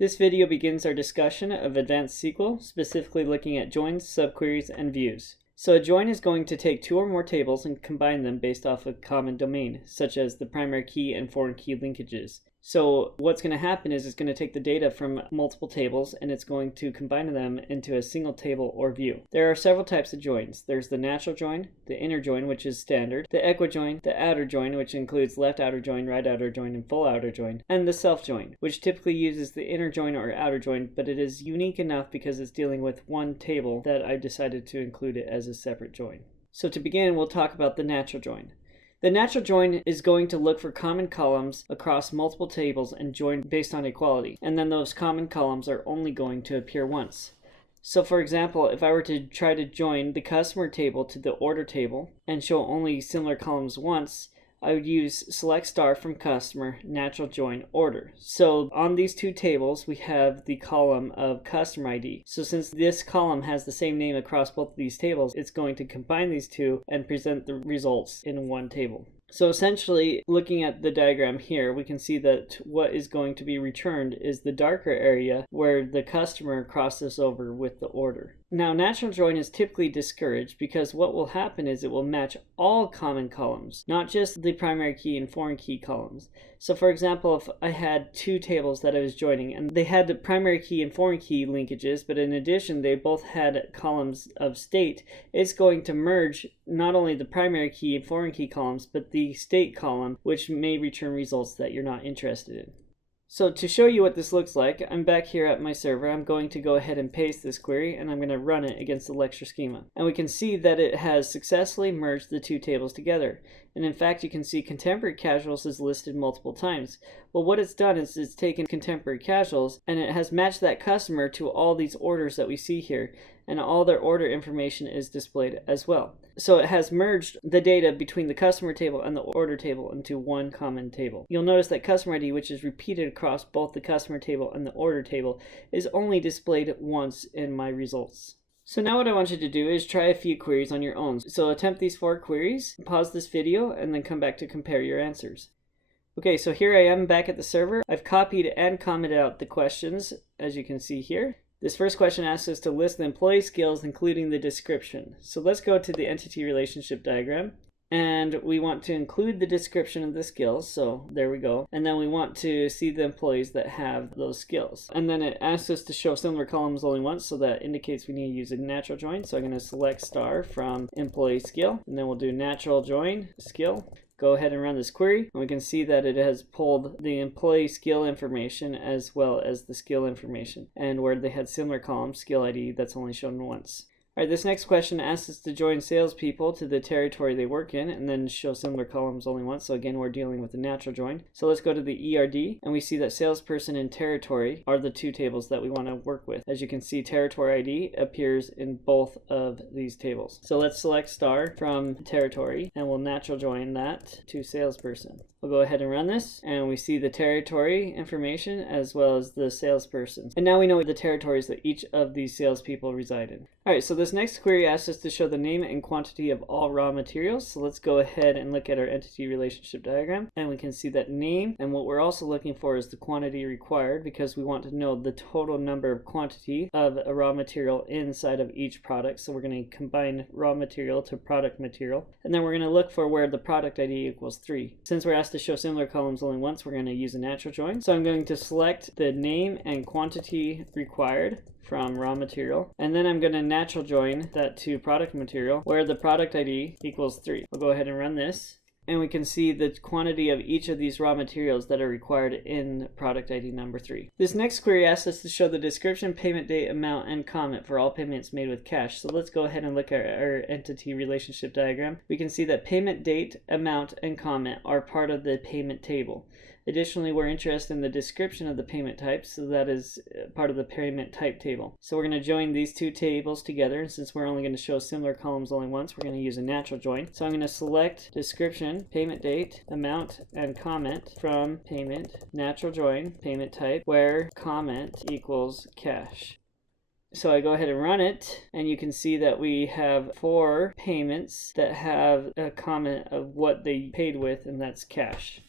This video begins our discussion of advanced SQL, specifically looking at joins, subqueries, and views. So a join is going to take two or more tables and combine them based off a common domain, such as the primary key and foreign key linkages. So what's going to happen is it's going to take the data from multiple tables and it's going to combine them into a single table or view. There are several types of joins. There's the natural join, the inner join, which is standard, the equijoin, the outer join, which includes left outer join, right outer join, and full outer join, and the self join, which typically uses the inner join or outer join, but it is unique enough because it's dealing with one table that I decided to include it as a separate join. So to begin, we'll talk about the natural join. The natural join is going to look for common columns across multiple tables and join based on equality, and then those common columns are only going to appear once. So for example, if I were to try to join the customer table to the order table and show only similar columns once, I would use select star from customer, natural join order. So on these two tables, we have the column of customer ID. So since this column has the same name across both of these tables, it's going to combine these two and present the results in one table. So essentially, looking at the diagram here, we can see that what is going to be returned is the darker area where the customer crosses over with the order. Now, natural join is typically discouraged because what will happen is it will match all common columns, not just the primary key and foreign key columns. So for example, if I had two tables that I was joining and they had the primary key and foreign key linkages, but in addition they both had columns of state, it's going to merge not only the primary key and foreign key columns, but the state column, which may return results that you're not interested in. So to show you what this looks like, I'm back here at my server. I'm going to go ahead and paste this query and I'm going to run it against the lecture schema. And we can see that it has successfully merged the two tables together. And in fact, you can see contemporary casuals is listed multiple times. Well, what it's done is it's taken contemporary casuals and it has matched that customer to all these orders that we see here. And all their order information is displayed as well. So it has merged the data between the customer table and the order table into one common table. You'll notice that customer ID, which is repeated across both the customer table and the order table, is only displayed once in my results. So now what I want you to do is try a few queries on your own. So attempt these 4 queries, pause this video, and then come back to compare your answers. Okay, so here I am back at the server. I've copied and commented out the questions, as you can see here. This first question asks us to list the employee skills, including the description. So let's go to the entity relationship diagram. And we want to include the description of the skills, so there we go. And then we want to see the employees that have those skills. And then it asks us to show similar columns only once, so that indicates we need to use a natural join. So I'm going to select star from employee skill, and then we'll do natural join skill. Go ahead and run this query, and we can see that it has pulled the employee skill information as well as the skill information. And where they had similar columns, skill ID, that's only shown once. Alright, this next question asks us to join salespeople to the territory they work in and then show similar columns only once. So again, we're dealing with a natural join. So let's go to the ERD and we see that salesperson and territory are the two tables that we want to work with. As you can see, territory ID appears in both of these tables. So let's select star from territory and we'll natural join that to salesperson. We'll go ahead and run this and we see the territory information as well as the salesperson. And now we know the territories that each of these salespeople reside in. Alright, so this next query asks us to show the name and quantity of all raw materials. So let's go ahead and look at our entity relationship diagram and we can see that name, and what we're also looking for is the quantity required because we want to know the total number of quantity of a raw material inside of each product. So we're going to combine raw material to product material, and then we're going to look for where the product ID equals 3. Since we're asked to show similar columns only once, we're going to use a natural join. So I'm going to select the name and quantity required from raw material, and then I'm going to natural join that to product material where the product ID equals 3. We'll go ahead and run this, and we can see the quantity of each of these raw materials that are required in product ID number 3. This next query asks us to show the description, payment date, amount, and comment for all payments made with cash. So let's go ahead and look at our entity relationship diagram. We can see that payment date, amount, and comment are part of the payment table. Additionally, we're interested in the description of the payment type, so that is part of the payment type table. So we're going to join these two tables together, and since we're only going to show similar columns only once, we're going to use a natural join. So I'm going to select description, payment date, amount, and comment from payment, natural join, payment type, where comment equals cash. So I go ahead and run it, and you can see that we have 4 payments that have a comment of what they paid with, and that's cash.